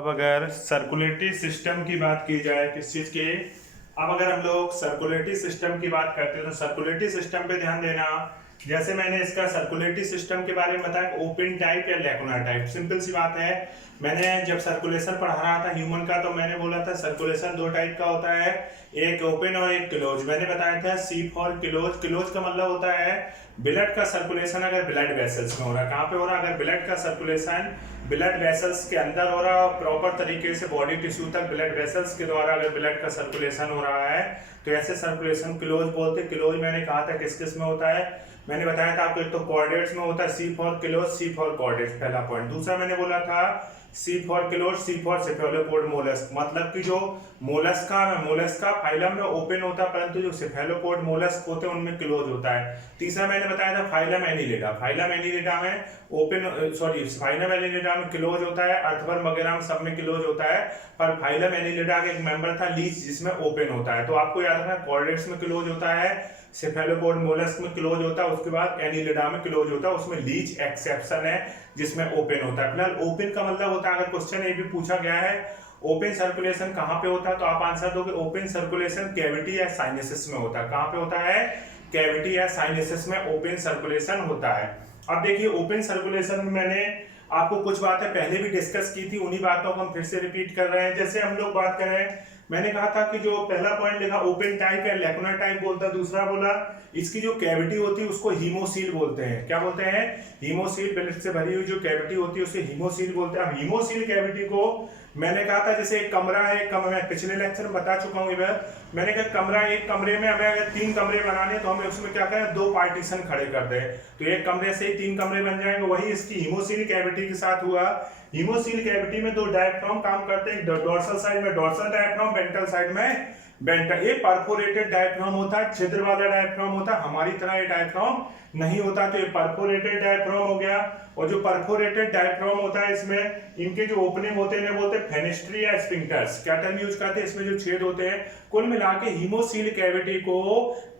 अब अगर circulatory system की बात की जाए किस चीज़ की, अब अगर हम लोग सर्कुलेटरी सिस्टम की बात करते हैं तो सर्कुलेटरी सिस्टम पे ध्यान देना। जैसे मैंने इसका सर्कुलेटरी सिस्टम के बारे में बताया, ओपन टाइप या लैकुनर टाइप। सिंपल सी बात है, मैंने जब सर्कुलेशन पढ़ा रहा था ह्यूमन का तो मैंने बोला था सर्कुलेशन दो टाइप का होता है, एक ओपन और एक क्लोज। मैंने बताया था सी फॉर क्लोज। क्लोज का मतलब होता है ब्लड का सर्कुलेशन अगर ब्लड वेसल्स में हो रहा है। कहाँ पे हो रहा है? अगर ब्लड का सर्कुलेशन ब्लड वेसल्स के अंदर हो रहा है और प्रॉपर तरीके से बॉडी टिश्यू तक ब्लड वेसल्स के द्वारा अगर ब्लड का सर्कुलेशन हो रहा है तो ऐसे सर्कुलेशन क्लोज बोलते हैं। क्लोज मैंने कहा था किस किस में होता है, मैंने बताया था आपको। एक तो कॉर्डेट्स में होता है C for close, C for chordates, पहला पॉइंट। दूसरा मैंने बोला था C for close, C for cephalopod mollusc. मतलब कि जो मोलस्का फाइलम में ओपन होता है परंतु जो सेफेलोपोड मोलस्क होते हैं उनमें क्लोज होता है। तीसरा मैंने बताया था फाइलम एनिलिडा। फाइलम एनिलिडा में फाइलम एनिलिडा में क्लोज होता है, अर्थवर्म वगैरह में सब में क्लोज होता है, पर फाइलम एनिलिडा का एक मेंबर था लीच जिसमें ओपन होता है। तो आपको याद रखना कॉर्डेट्स में क्लोज होता है, सेफेलोपोड मोलस्क में क्लोज होता है, उसके बाद एनिलिडा में क्लोज होता है, उसमें लीच एक्सेप्शन है जिसमें ओपन होता है। फिलहाल ओपन का मतलब होता है, अगर क्वेश्चन ये भी पूछा गया है ओपन सर्कुलेशन कहाँ पे होता है तो आप आंसर दोगे ओपन सर्कुलेशन कैविटी या साइनसिस में होता है। कहाँ पे होता है? कैविटी या साइनसिस में ओपन सर्कुलेशन होता है। अब देखिए ओपन सर्कुलेशन में मैंने आपको कुछ बातें पहले भी डिस्कस की थी, उन्हीं बातों को हम फिर से रिपीट कर रहे हैं। जैसे हम लोग बात करें, मैंने कहा था कि जो पहला पॉइंट लिखा ओपन टाइप या लैकुनर टाइप बोलता है। दूसरा बोला इसकी जो कैविटी होती है उसको हीमोसील बोलते हैं। क्या बोलते हैं? हीमोसील। ब्लड से भरी हुई जो कैविटी होती है उसे हीमोसील बोलते हैं। अब हीमोसील कैविटी को मैंने कहा था जैसे एक कमरा है, एक कमरा, मैं पिछले लेक्चर में बता चुका हूँ इधर। मैंने कहा कमरा, एक कमरे में हमें अगर 3 कमरे बनाने तो हमें उसमें क्या करें, 2 पार्टीशन खड़े कर दें तो एक कमरे से ही 3 कमरे बन जाएंगे। वही इसकी हीमोसील कैविटी के साथ हुआ। हीमोसील कैविटी में 2 डायफ्राम काम करते हैं, डोर्सल साइड में डोर्सल डायफ्राम, वेंट्रल साइड में वेंट्रल। ये परफोरेटेड डायफ्राम होता है, छिद्र वाला डायफ्राम होता है। हमारी तरह ये डायफ्राम नहीं होता, तो ये परफोरेटेड डायफ्राम हो गया। और जो परफोरेटेड डायफ्राम होता है इसमें इनके जो ओपनिंग होते हैं बोलते हैं फेनेस्ट्री या स्फिंक्टर्स। क्या टर्म यूज करते हैं? इसमें जो छेद होते हैं। कुल मिला के हीमोसील कैविटी को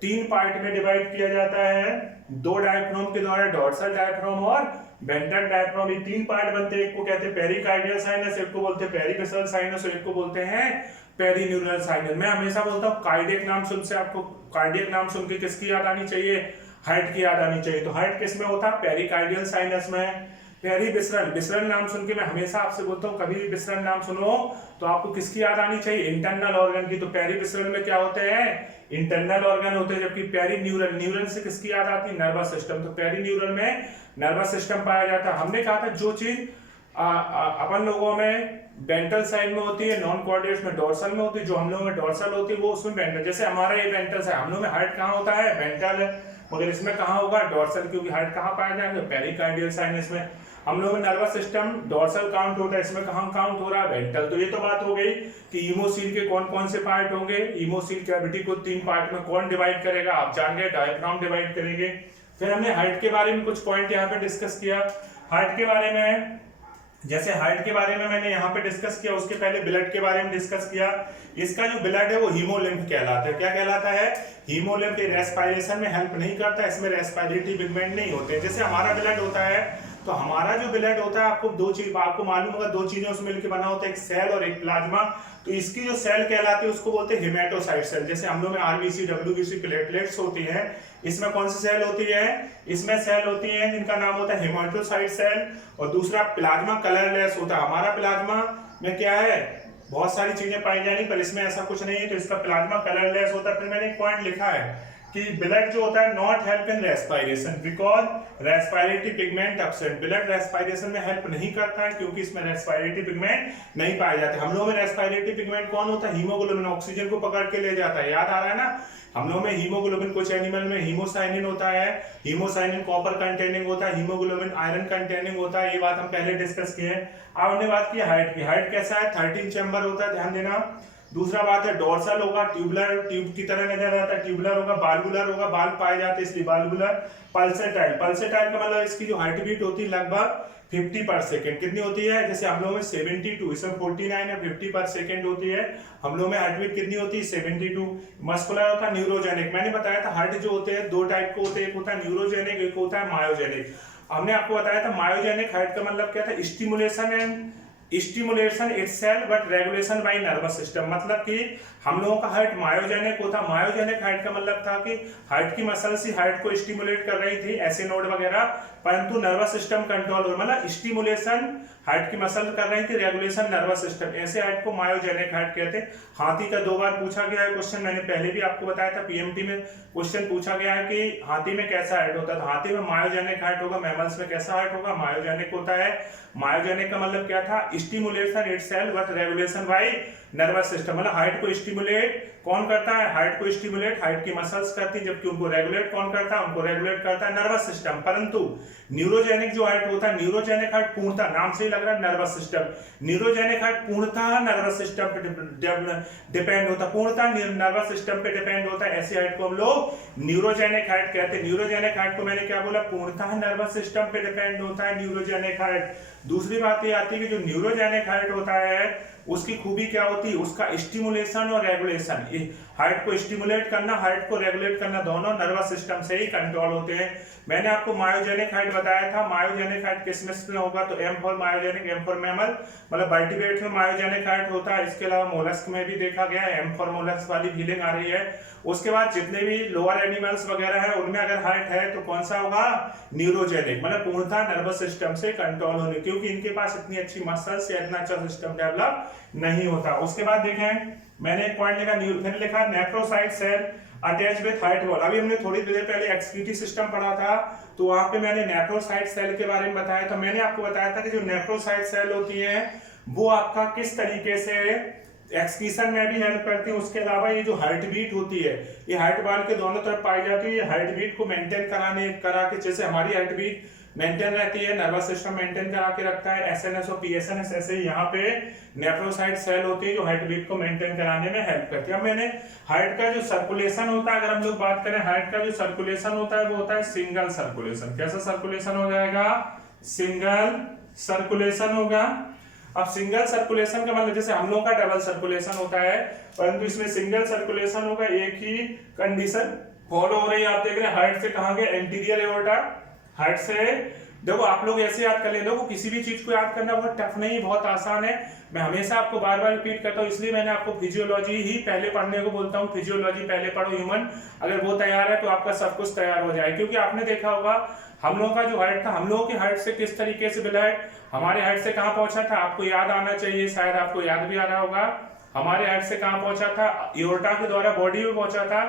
3 पार्ट में डिवाइड किया जाता है, 2 डायफ्राम के द्वारा, डोर्सल डायफ्राम और वेंट्रल डायफ्राम। ये 3 पार्ट बनते हैं। एक को कहते हैं पेरिकार्डियल साइनस, एक को बोलते हैं पेरिविसरल साइनस और एक को बोलते हैं पेरीन्यूरल साइनस। मैं हमेशा बोलता हूँ कार्डियक नाम सुन से आपको, कार्डियक नाम सुन के किसकी याद आनी चाहिए? हार्ट की याद आनी चाहिए। तो हार्ट किस में होता है? पेरिकार्डियल साइनस में। पेरीविसरल, विसरल नाम सुन के मैं हमेशा आपसे बोलता हूँ कभी भी विसरल नाम सुनो तो आपको किसकी याद आनी चाहिए? इंटरनल ऑर्गन की। तो पेरीविसरल में क्या होते हैं? इंटरनल ऑर्गन होते हैं। जबकि पेरीन्यूरल, न्यूरल से किसकी याद आती है? Nervous system. तो पेरीन्यूरल में नर्वस सिस्टम पाया जाता है। हमने कहा था जो चीज अपन लोगों में वेंट्रल साइड में होती है, नॉन कोऑर्डिनेट्स में डोर्सल में होती है, जो हम लोगों में डोर्सल होती है वो उसमें वेंट्रल। जैसे हमारा ये वेंट्रल है, हम लोग में हार्ट कहाँ होता है? वेंट्रल है, मगर इसमें कहाँ होगा? डोर्सल, क्योंकि हार्ट कहाँ पाया जाएगा? पेरिकार्डियल साइनस में। हम लोग में नर्वस सिस्टम डोर्सल काउंट होता है, इसमें कहाँ काउंट हो रहा है? वेंट्रल। तो ये तो बात हो गई कि हीमोसील के कौन कौन से पार्ट होंगे। हीमोसील कैविटी को 3 पार्ट में कौन डिवाइड करेगा? आप जान गए, डायफ्राम डिवाइड करेंगे। फिर हमने हार्ट के बारे में कुछ पॉइंट यहाँ पे डिस्कस किया। हार्ट के बारे में, जैसे हार्ट के बारे में मैंने यहाँ पे डिस्कस किया, उसके पहले ब्लड के बारे में डिस्कस किया। इसका जो ब्लड है वो हीमोलिम्फ कहलाता है। क्या कहलाता है? हीमोलिम्फ। रेस्पिरेशन में हेल्प नहीं करता, इसमें रेस्पिरेटरी पिगमेंट नहीं होते। जैसे हमारा ब्लड होता है तो हमारा जो ब्लड होता है, आपको 2 चीज आपको मालूम होगा, 2 चीजों से मिलकर बना होता है, एक सेल और एक प्लाज्मा। तो इसकी जो सेल कहलाती है उसको बोलते हैं हेमेटोसाइट सेल। जैसे हम लोग में आरबीसी, डब्ल्यूबीसी, प्लेटलेट्स होती है, इसमें कौन सी सेल होती है? इसमें सेल होती है जिनका नाम होता है हेमेटोसाइट सेल। और दूसरा प्लाज्मा कलरलेस होता है। हमारा प्लाज्मा में क्या है? बहुत सारी चीजें पाई जाएंगी पर इसमें ऐसा कुछ नहीं है, तो इसका प्लाज्मा कलरलेस होता है। फिर मैंने एक पॉइंट लिखा है कि ब्लड जो होता है not help in respiration because respiratory pigment absent. Blood respiration में हेल्प नहीं करता है क्योंकि इसमें रेस्पिरेटरी पिगमेंट नहीं पाए जाते। हम लोगों में रेस्पिरेटरी पिगमेंट कौन होता है? हीमोग्लोबिन, ऑक्सीजन को पकड़ के ले जाता है। याद आ रहा है ना? हम लोग में हीमोग्लोबिन, कुछ एनिमल में हीमोसाइनिन होता है। हीमोसाइनिन कॉपर कंटेनिंग होता है, हीमोग्लोबिन आयरन कंटेनिंग होता है। ये बात हम पहले डिस्कस किए हैं। अब हमने बात की हार्ट की। हार्ट कैसा है? 13 चैम्बर होता है, ध्यान देना। दूसरा बात है डोर्सल होगा, ट्यूबुलर, ट्यूब की तरह नजर आता है, ट्यूबुलर होगा, बाल्वुलर होगा, बाल पाए जाते हैं इसलिए बाल्वुलर। पल्सेटाइल, पल्सेटाइल का मतलब इसकी जो हार्ट बीट होती है लगभग 50 पर सेकेंड। कितनी होती है? जैसे हम लोग में 72, इसमें 49 है, 50 पर सेकेंड होती है। हम लोग में हार्ट बीट कितनी होती है? 72। मस्कुलर होता है, न्यूरोजेनिक। मैंने बताया था हार्ट जो होते हैं 2 टाइप के होते हैं, एक होता है न्यूरोजेनिक, एक होता है मायोजेनिक। हमने आपको बताया था मायोजेनिक हार्ट का मतलब क्या था? Stimulation and stimulation itself but regulation bye nervous system, मतलब कि हम लोगों का हार्ट मायोजेनिक होता। मायोजेनिक हार्ट का मतलब था कि हार्ट की मसल्स ही हार्ट को स्टिमुलेट कर रही थी, ऐसे नोड वगैरह, परंतु नर्वस सिस्टम कंट्रोल हो, मतलब स्टिमुलेशन हार्ट की मसल कर रही थी, रेगुलेशन नर्वस सिस्टम, ऐसे हार्ट को मायोजेनिक हार्ट कहते हैं। हाथी का 2 बार पूछा गया है क्वेश्चन, मैंने पहले भी आपको बताया था, पीएमटी में क्वेश्चन पूछा गया है कि हाथी में कैसा हार्ट होता है, तो हाथी में मायोजेनिक हार्ट होगा, मैमल्स में कैसा हार्ट होगा, मायोजेनिक होता है। मायोजेनिक का मतलब क्या था, stimulation itself but regulation bye nervous system, मतलब हार्ट को स्टिमुलेट कौन करता है, हार्ट को स्टिमुलेट हार्ट की मसल्स करती है, जबकि उनको रेगुलेट कौन करता है, उनको रेगुलेट करता है नर्वस सिस्टम। परंतु न्यूरोजेनिक जो हार्ट होता है, न्यूरोजेनिक हार्ट पूर्णतः, नाम से ही लग रहा है नर्वस सिस्टम, न्यूरोजेनिक हार्ट पूर्णतः नर्वस सिस्टम पे डिपेंड होता है, पूर्णतः नर्वस सिस्टम पे डिपेंड होता है, ऐसे हार्ट को हम लोग न्यूरोजेनिक हार्ट कहते हैं। न्यूरोजेनिक हार्ट को मैंने क्या बोला, पूर्णतः नर्वस सिस्टम पे डिपेंड होता है न्यूरोजेनिक हार्ट। दूसरी बात ये आती है कि जो न्यूरोजेनिक हार्ट होता है उसकी खूबी क्या होती है, उसका स्टिमुलेशन और रेगुलेशन, हार्ट को स्टिमुलेट करना, हार्ट को रेगुलेट करना, दोनों नर्वस सिस्टम से ही कंट्रोल होते हैं। मैंने आपको मायोजेनिक हार्ट बताया था, मायोजेनिक हार्ट किस में होगा, तो M for myogenic, M for mammal, मतलब वर्टिब्रेट में मायोजेनिक हार्ट होता है, इसके अलावा मोलस्क में भी देखा गया है, एम फॉर मोलस्क वाली फीलिंग आ रही है। उसके बाद जितने भी लोअर एनिमल्स वगैरह है उनमें अगर हार्ट है तो कौन सा होगा, न्यूरोजेनिक, मतलब पूर्णतः नर्वस सिस्टम से कंट्रोल होने, क्योंकि इनके पास इतनी अच्छी मसल्स या इतना अच्छा सिस्टम डेवलप नहीं होता। उसके बाद देखें, मैंने एक पॉइंट लिखा, मैंने लिखा nephrocyte cell attach with heart wall. अभी हमने थोड़ी देर पहले एक्सपीटी सिस्टम पढ़ा था, तो वहां पे मैंने नेफ्रोसाइट सेल के बारे में बताया था। मैंने आपको बताया था कि जो नेफ्रोसाइट सेल होती है वो आपका किस तरीके से एक्सक्रीशन में भी हेल्प करती है। उसके अलावा ये जो हार्ट बीट होती है, ये हार्ट वाल के दोनों तरफ पाई जाती है, ये हार्ट बीट को मेंटेन करा के, जैसे हमारी हार्ट बीट मेंटेन रहती है, नर्वस सिस्टम मेंटेन करा के रखता है, एसएनएस और पीएसएनएस, ऐसे यहाँ पे नेफ्रोसाइट सेल होती है जो हार्ट बीट को मेंटेन कराने में हेल्प करती है। अब मैंने हार्ट का जो सर्कुलेशन होता है, अगर हम लोग बात करें हार्ट का जो सर्कुलेशन होता है वो होता है सिंगल सर्कुलेशन। कैसा सर्कुलेशन हो जाएगा, सिंगल सर्कुलेशन होगा। अब सिंगल सर्कुलेशन का मतलब जैसे हम लोगों का डबल सर्कुलेशन होता है, परंतु इसमें सिंगल सर्कुलेशन होगा। एक ही कंडीशन फॉलो हो रही है, आप देख रहे हैं हार्ट से कहां गए, एंटीरियर एओर्टा, हार्ट से। देखो आप लोग ऐसे याद कर ले, देखो किसी भी चीज को याद करना बहुत टफ नहीं, बहुत आसान है। मैं हमेशा आपको बार बार रिपीट करता हूँ, इसलिए मैंने आपको फिजियोलॉजी ही पहले पढ़ने को बोलता हूँ। फिजियोलॉजी पहले पढ़ो ह्यूमन, अगर वो तैयार है तो आपका सब कुछ तैयार हो जाए। क्योंकि आपने देखा होगा हम लोगों का जो हार्ट था, हम लोगों के हार्ट से किस तरीके से ब्लड हमारे हार्ट से कहां पहुंचा था, आपको याद आना चाहिए, शायद आपको याद भी आ रहा होगा। हमारे हार्ट से कहां पहुंचा था, एओर्टा के द्वारा बॉडी में पहुंचा था,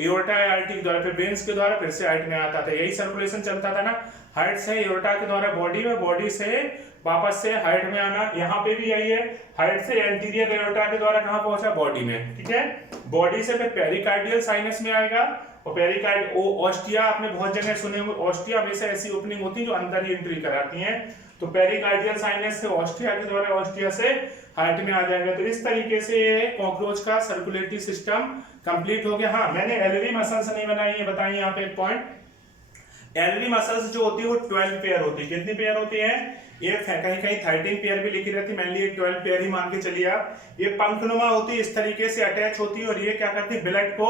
एओर्टा आर्टरी के द्वारा, फिर वेन्स के द्वारा, फिर से हार्ट में आता था। यही सर्कुलेशन चलता था ना, हार्ट से एओर्टा के द्वारा बॉडी में, बॉडी से वापस से हार्ट में आना। यहाँ पे भी यही है, हार्ट से एंटीरियर एओर्टा के द्वारा कहां पहुंचा, बॉडी में, ठीक है। बॉडी से फिर पेरिकार्डियल साइनस में आएगा, और पेरिकार्ड ऑस्टिया आपने बहुत जगह सुने होंगे, ऑस्टिया हमेशा ऐसी ओपनिंग होती है जो अंदर ही एंट्री कराती हैं। तो पेरिकार्डियल साइनस से ऑस्टिया के द्वारा, ऑस्टिया से हार्ट में आ जाएगा। तो इस तरीके से कॉकरोच का सर्कुलेटरी सिस्टम कंप्लीट हो गया। हाँ, मैंने एलरी मसल्स नहीं बनाई है, बताइए यहाँ पे एक पॉइंट। एलरी मसल्स जो होती है वो 12 पेयर होती है। कितनी पेयर होती है, ये कहीं कहीं 13 पेयर भी लिखी रहती है, मैंने 12 पेयर ही मान के चलिए आप। ये पंखनुमा होती है, इस तरीके से अटैच होती है, और ये क्या करती है, ब्लड को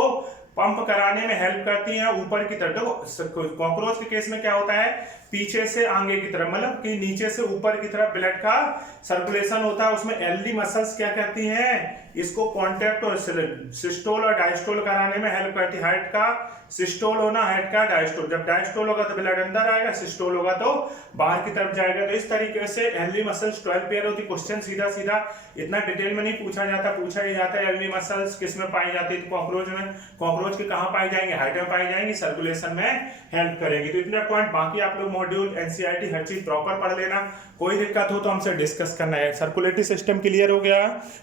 पंप कराने में हेल्प करती है ऊपर की तरफ। देखो कॉकरोच के केस में क्या होता है, पीछे से आगे की तरफ, मतलब कि नीचे से ऊपर की तरफ ब्लड का सर्कुलेशन होता है। उसमें एलरी मसल्स क्या करती हैं, इसको कॉन्टैक्ट और सिस्टोल और डायस्टोल कराने में हेल्प करती है। हार्ट का सिस्टोल होना, हार्ट का डायस्टोल, जब डायस्टोल होगा तो ब्लड अंदर आएगा, सिस्टोल होगा तो बाहर की तरफ जाएगा। तो इस तरीके से एलरी मसल्स 12 पेयर होती है। क्वेश्चन सीधा सीधा इतना डिटेल में नहीं पूछा जाता, पूछा ही जाता है एलरी मसल्स किस में पाई जाती है, तो कॉकरोच में। कॉकरोच के कहां पाई जाएंगे, हार्ट में पाई जाएंगी, सर्कुलेशन में हेल्प करेंगी। तो इतने पॉइंट, बाकी आप लोग मॉड्यूल एनसीईआरटी हर चीज प्रॉपर पढ़ लेना, कोई दिक्कत हो तो हमसे डिस्कस करना है। सर्कुलेटरी सिस्टम क्लियर हो गया,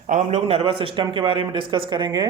अब हम लोग नर्वस सिस्टम के बारे में डिस्कस करेंगे।